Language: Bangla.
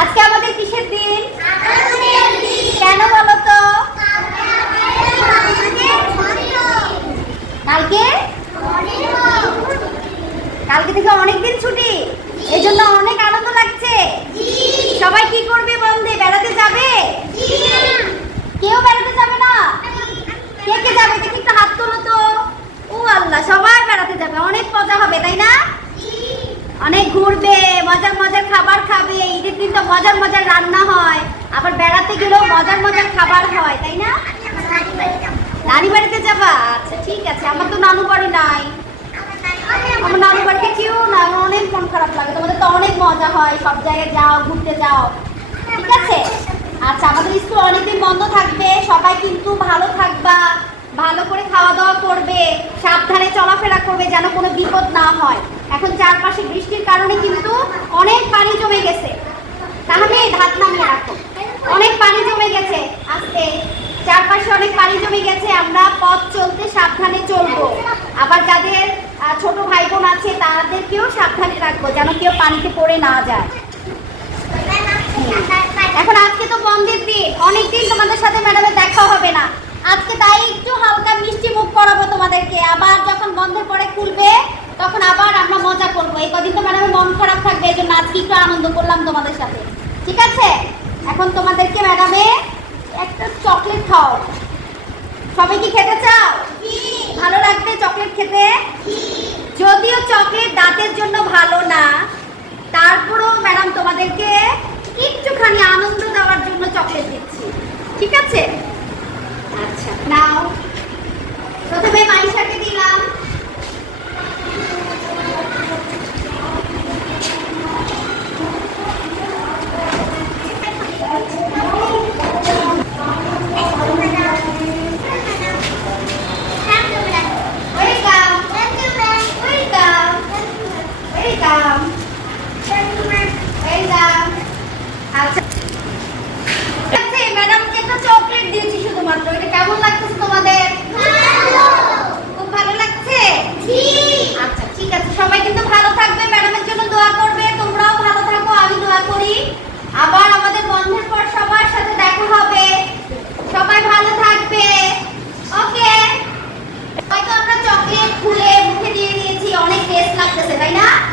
আজকে আমাদের কিসের দিন? কেন বলো তো? কালকে? কালকে থেকে অনেক দিন ছুটি। এই জন্য অনেক আনন্দ লাগছে। সবাই কি করবে বন্ধে বেড়াতে যাবে? কেউ বেড়াতে যাবে না? কে কে যাবে? দেখি একটু হাত তোলো তো। ও আল্লাহ, সবাই বেড়াতে যাবে। অনেক মজা হবে, তাই না? অনেক ঘুরবে, মজার মজার খাবার খাবে, ঈদের দিন তো মজার মজার রান্না হয়। আবার বেড়াতে গেলেও মজার মজার খাবার হয়, তাই না? নানি বাড়িতে যাবা? আচ্ছা ঠিক আছে। আমার তো নানু বাড়ি নাই। আমার নানু বাড়িতে কেউ না আমার অনেক মন খারাপ লাগে। তোমাদের তো অনেক মজা হয়। সব জায়গায় যাও, ঘুরতে যাও। ঠিক আছে? আচ্ছা আমাদের স্কুল অনেকদিন বন্ধ থাকবে। সবাই কিন্তু ভালো থাকবা। ভালো করে খাওয়া দাওয়া করবে। সাবধানে চলাফেরা করবে যেন কোনো বিপদ না হয়। এখন চারপাশে বৃষ্টির কারণে কিন্তু অনেক পানি জমে গেছে। তাহলে ধাত নামিয়ে রাখো। অনেক পানি জমে গেছে। আজকে চারপাশে অনেক পানি জমে গেছে। আমরা পথ চলতে সাবধানে চলবো। আবার যাদের ছোট ভাই বোন আছে, তাদেরকেও সাবধানে রাখব, যেন কেউ পানিতে পড়ে না যায়। এখন আজকে তো বন্ধের দিন। অনেকদিন তোমাদের সাথে ম্যাডামের দেখা হবে না। আজকে তাই একটু হালকা মিষ্টি মুখ করাবো তোমাদেরকে আবার যখন বন্ধের পরে খুলবে তখন আবার আমরা মজা করব এই কদিন তো ম্যাডামের মন খারাপ থাকবে এই জন্য আজকে একটু আনন্দ করলাম তোমাদের সাথে। ঠিক আছে? এখন তোমাদেরকে ম্যাডামে একটা চকলেট খাও সবাই কি খেতে চাও? ভালো লাগবে চকলেট খেতে? যদিও চকলেট দাঁতের জন্য ভালো না তারপরেও ম্যাডাম তোমাদেরকে না